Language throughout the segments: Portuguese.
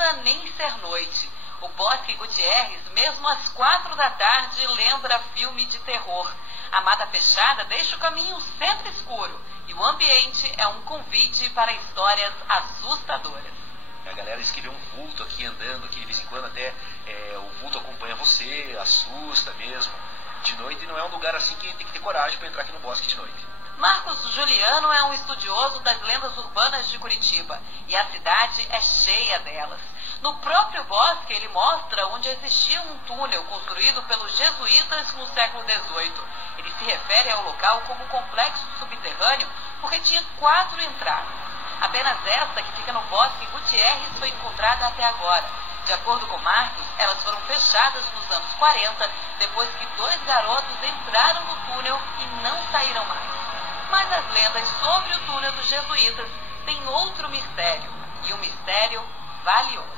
precisa nem ser noite. O Bosque Gutierrez, mesmo às 4 da tarde, lembra filme de terror. A mata fechada deixa o caminho sempre escuro e o ambiente é um convite para histórias assustadoras. A galera diz que vê um vulto aqui andando, que de vez em quando até o vulto acompanha você, assusta mesmo. De noite não é um lugar assim que tem que ter coragem para entrar aqui no bosque de noite. Marcos Juliano é um estudioso das lendas urbanas de Curitiba e a cidade é cheia delas. No próprio bosque, ele mostra onde existia um túnel construído pelos jesuítas no século XVIII. Ele se refere ao local como complexo subterrâneo porque tinha 4 entradas. Apenas esta, que fica no Bosque Gutierrez, foi encontrada até agora. De acordo com Marcos, elas foram fechadas nos anos 40, depois que 2 garotos entraram no túnel e não saíram mais. Mas as lendas sobre o túnel dos jesuítas têm outro mistério, e um mistério valioso.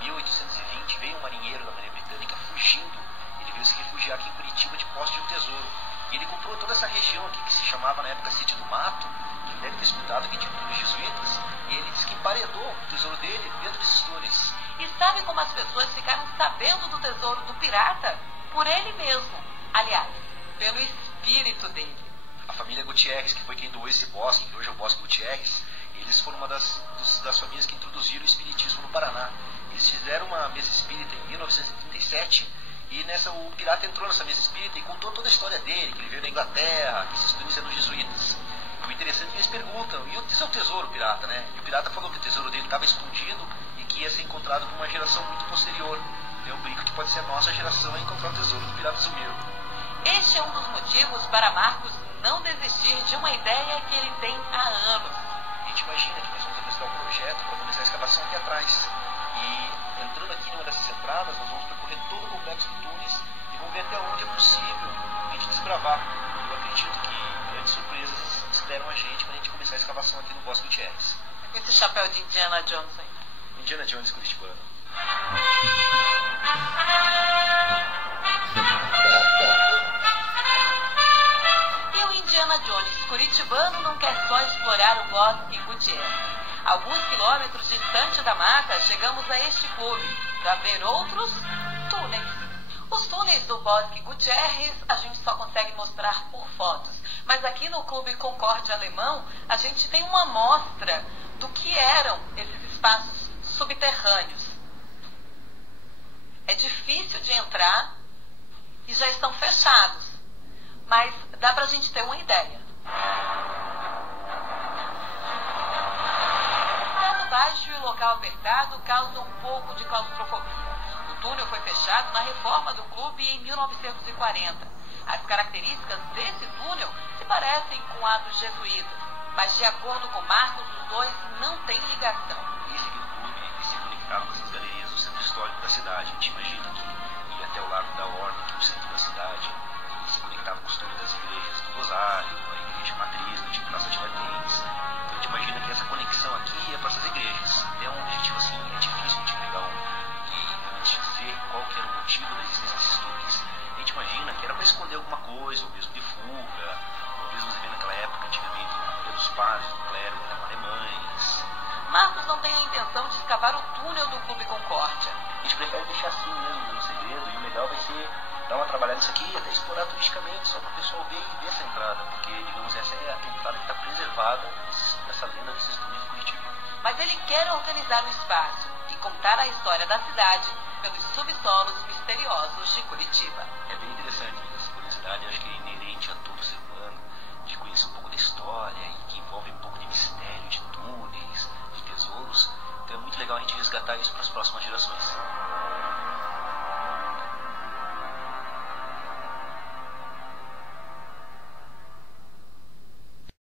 Em 1820 veio um marinheiro da Marinha Britânica fugindo. Ele veio se refugiar aqui em Curitiba de posse de um tesouro. E ele comprou toda essa região aqui que se chamava na época Sítio do Mato, que ele deve ter escutado que tinha túneis jesuítas, e ele disse que emparedou o tesouro dele dentro desses túneis. E sabe como as pessoas ficaram sabendo do tesouro do pirata? Por ele mesmo. Aliás, pelo espírito dele. A família Gutierrez, que foi quem doou esse bosque, que hoje é o Bosque Gutierrez, eles foram uma das famílias que introduziram o espiritismo no Paraná. Eles fizeram uma mesa espírita em 1937 e o pirata entrou nessa mesa espírita e contou toda a história dele, que ele veio da Inglaterra, que esses túneis eram jesuítas. E o interessante é que eles perguntam, e o seu tesouro, pirata, né? E o pirata falou que o tesouro dele estava escondido e que ia ser encontrado por uma geração muito posterior. Eu brinco que pode ser a nossa geração a encontrar o tesouro do pirata Zumiro. Este é um dos motivos para Marcos não desistir de uma ideia que ele tem há anos. A gente imagina que nós vamos apresentar um projeto para começar a escavação aqui atrás. E entrando aqui em uma dessas entradas, nós vamos percorrer todo o complexo de túneis e vamos ver até onde é possível a gente desbravar. Eu acredito que grandes surpresas esperam a gente quando a gente começar a escavação aqui no Bosque Gutierrez. Esse chapéu de Indiana Jones aí. Indiana Jones curitibano. E o Indiana Jones curitibano não quer só explorar o Bosque Gutierrez. Alguns quilômetros distante da mata, chegamos a este clube para ver outros túneis. Os túneis do Bosque Gutierrez a gente só consegue mostrar por fotos. Mas aqui no Clube Concórdia Alemão, a gente tem uma amostra do que eram esses espaços subterrâneos. É difícil de entrar e já estão fechados. Mas dá pra gente ter uma ideia. Baixo e o local apertado causam um pouco de claustrofobia. O túnel foi fechado na reforma do clube em 1940. As características desse túnel se parecem com a dos jesuítas, mas de acordo com Marcos, os dois não têm ligação. Esse aqui do clube se conectava com essas galerias do centro histórico da cidade. A gente imagina que ia até o Largo da Ordem, que é o centro da cidade, e se conectava com os túneis das igrejas do Rosário, a igreja matriz, do tipo Praça Tiradentes. A gente imagina que essa conexão aqui é para essas igrejas. É um objetivo assim, é difícil de pegar e realmente dizer qual que era o motivo da existência desses túneis. A gente imagina que era para esconder alguma coisa, ou mesmo de fuga, ou mesmo vivendo naquela época, antigamente, a maioria dos padres do clero eram alemães. Marcos não tem a intenção de escavar o túnel do Clube Concórdia. A gente prefere deixar assim mesmo, no segredo, e o legal vai ser dar uma trabalhada nisso aqui e até explorar turisticamente, só para o pessoal ver e ver essa entrada, porque, digamos, essa é a entrada que está preservada dessa lenda desses túneis de Curitiba. Mas ele quer organizar o espaço e contar a história da cidade pelos subsolos misteriosos de Curitiba. É bem interessante, essa curiosidade acho que é inerente a todo ser humano, de conhecer um pouco da história e que envolve um pouco de mistério, de túneis, de tesouros. Então é muito legal a gente resgatar isso para as próximas gerações.